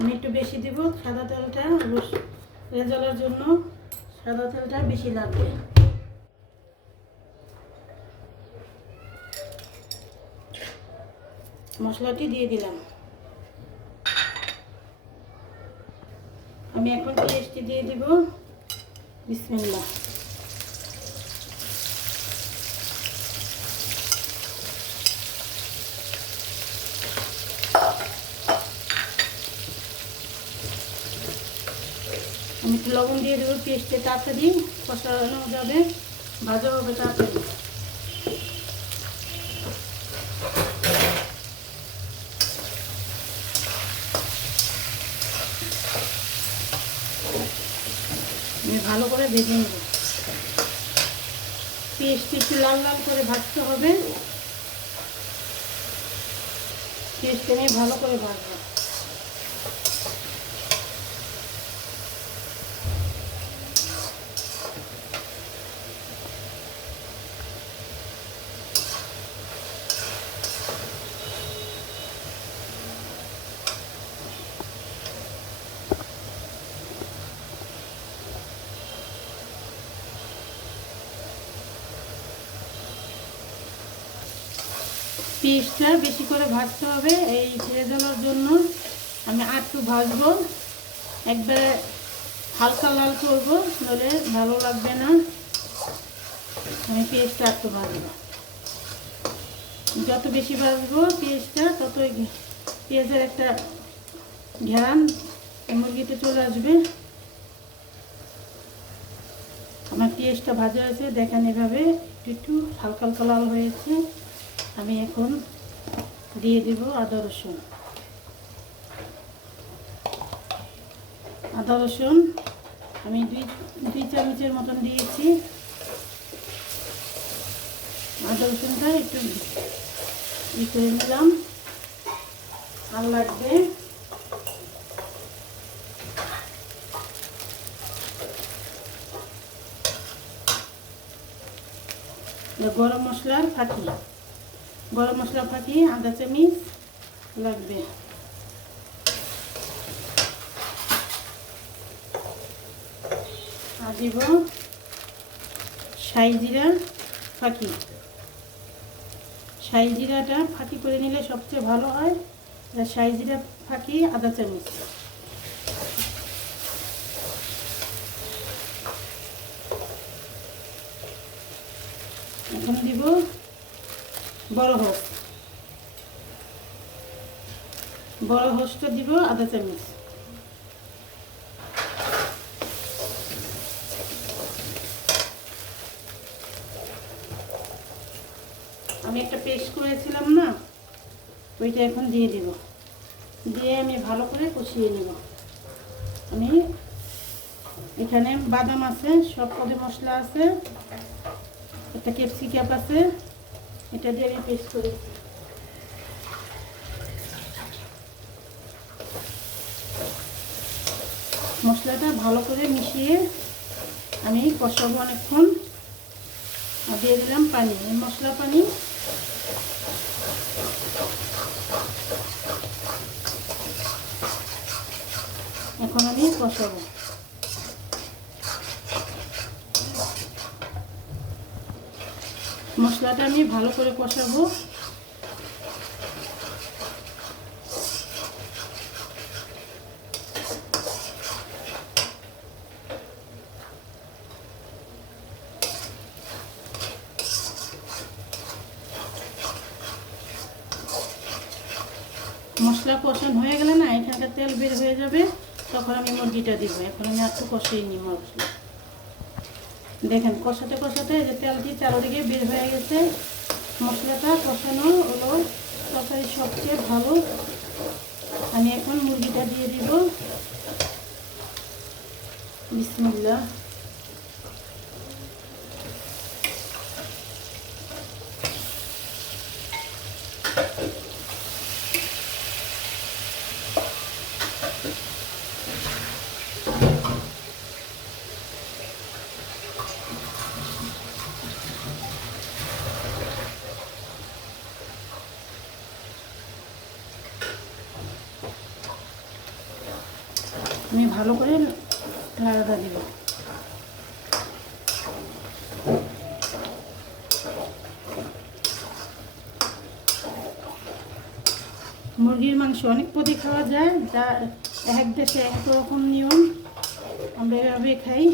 আমি একটু বেশি দিব সাদা তেলটা, রেজালার জন্য সাদা তেলটা বেশি লাগবে। মশলাটি দিয়ে দিলাম। আমি এখন পেঁয়াজটি দিয়ে দিব। বিসমিল্লাহ। আমি একটু লবণ দিয়ে দেবো, পেঁয়াজটা তাড়াতাড়ি কষানো যাবে, ভাজা হবে তাড়াতাড়ি। আমি ভালো করে ভেজে নেব। পেঁয়াজটি একটু লাল লাল করে ভাজতে হবে। পেঁয়াজটা নিয়ে ভালো করে ভাজবো। পেঁয়াজটা বেশি করে ভাজতে হবে এই রেজালার জন্য। আমি আর একটু ভাজবো, একবারে হালকা লাল করবো, নইলে ভালো লাগবে না। আমি পেঁয়াজটা একটু ভাজবো, যত বেশি ভাজবো পেঁয়াজটা ততই পেঁয়াজের একটা ঘ্রাণ মুরগিতে চলে আসবে। আমার পেঁয়াজটা ভাজা হয়েছে, দেখেন এভাবে একটু হালকা হালকা লাল হয়েছে। আমি এখন দিয়ে দিব আদা রসুন। আদা রসুন আমি দুই চামচের মতন দিয়েছি। আদা রসুনটা একটু করে নিলাম, ভালো লাগবে। গরম মশলার ফাঁকি, গরম মশলা ফাঁকি আধা চামচ লাগবে। আর দিব শাহি জিরা ফাঁকি। শাহি জিরাটা ফাঁকি করে নিলে সবচেয়ে ভালো হয়। শাহি জিরা ফাঁকি আধা চামচ। এখন দিব বড় হোস্ট, বড় হোস্টটা দিব আধা চামচ। আমি একটা পেস্ট করেছিলাম না, ওইটা এখন দিয়ে দিব। দিয়ে আমি ভালো করে কষিয়ে নেব। আমি এখানে বাদাম আছে, সব পদে মশলা আছে, একটা ক্যাপসিকাম আছে, এটা দিয়ে আমি পেস্ট করেছি। মশলাটা ভালো করে মিশিয়ে আমি কষাবো অনেকক্ষণ। দিয়ে দিলাম পানি, মশলা পানি। এখন আমি কষাবো। মশলাটা আমি ভালো করে কষাবো। মশলা কষানো হয়ে গেলে না, এখানকার তেল বের হয়ে যাবে, তখন আমি মুরগিটা দিব। এখন আমি একটু কষিয়ে নিই মশলা। দেখেন কষাতে কষাতে যে তেলটি চারদিকে বের হয়ে গেছে। মশলাটা কষানো হলো তরকারি সবচেয়ে ভালো। আমি এখন মুরগিটা দিয়ে দিব। বিসমিল্লাহ। আমি ভালো করে নাড়াটা দিব। মুরগির মাংস অনেক পদে খাওয়া যায়, যা এক দেশে এক রকম নিয়ম, আমরা এভাবে খাই।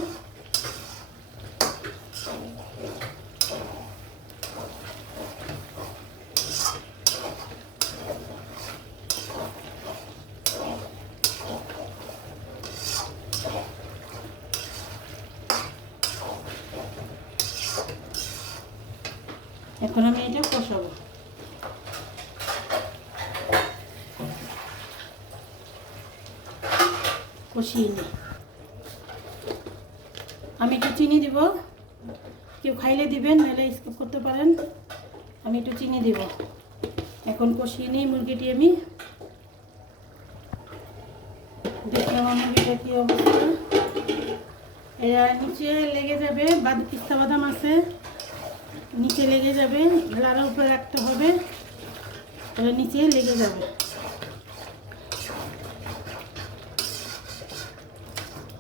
এখন আমি এটা কষাবো। কষিয়ে নিই। আমি একটু চিনি দিব, কেউ খাইলে দিবেন, নাহলে স্কিপ করতে পারেন। আমি একটু চিনি দিব। এখন কষিয়ে নিই মুরগিটি। আমি দেখলাম মুরগিটা কী অবস্থা। এরা নিচে লেগে যাবে, পিস্তা বাদাম আছে, নিচে লেগে যাবে, লাড়ার উপরে রাখতে হবে, এরা নিচে লেগে যাবে।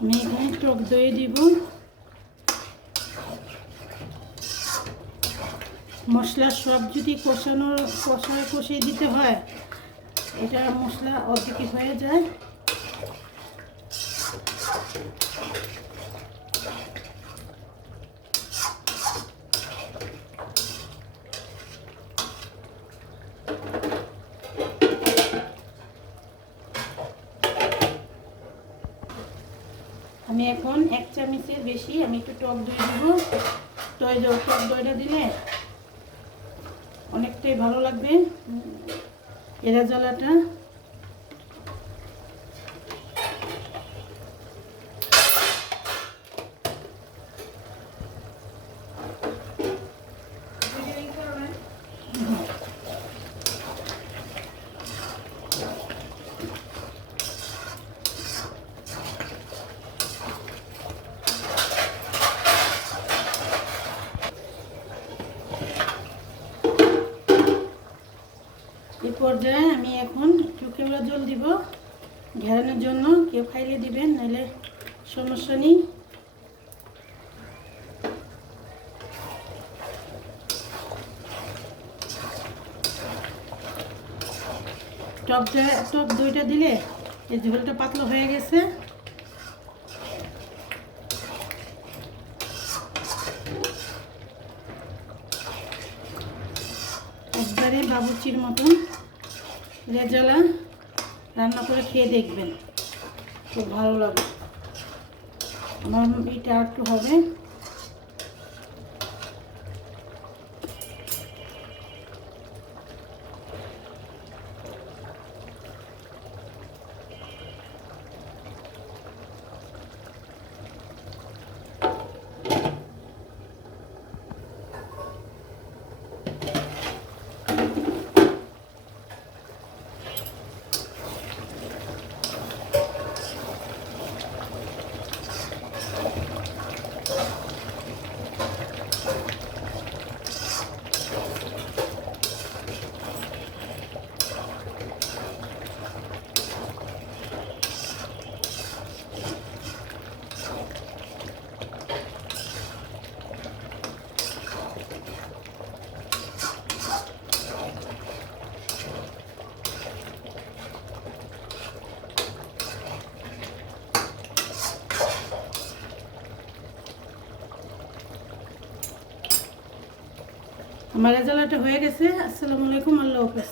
আমি এখানে টক দই দিব। মশলা সব যদি কষিয়ে দিতে হয়, এটা মশলা অর্ধেক হয়ে যায়। আমি এখন 1 চামচের বেশি আমি একটু টক দই দিব। টক দইটা দিলে অনেকটাই ভালো লাগবে এরা জ্বালাটা। এই পর্যায়ে আমি এখন একটু কেওড়া জল দিব ঘেরানোর জন্য। কেউ খাইলে দিবেন, নাহলে সমস্যা নেই। টক দইটা দিলে এই ঝোলটা পাতলা হয়ে গেছে। একবারে বাবুর্চির মতন রেজালা রান্না করে খেয়ে দেখবেন, খুব ভালো লাগে। আমার এটা একটু হবে। আমার রেজাল্টটা হয়ে গেছে। আসসালামু আলাইকুম, আল্লাহ হাফেজ।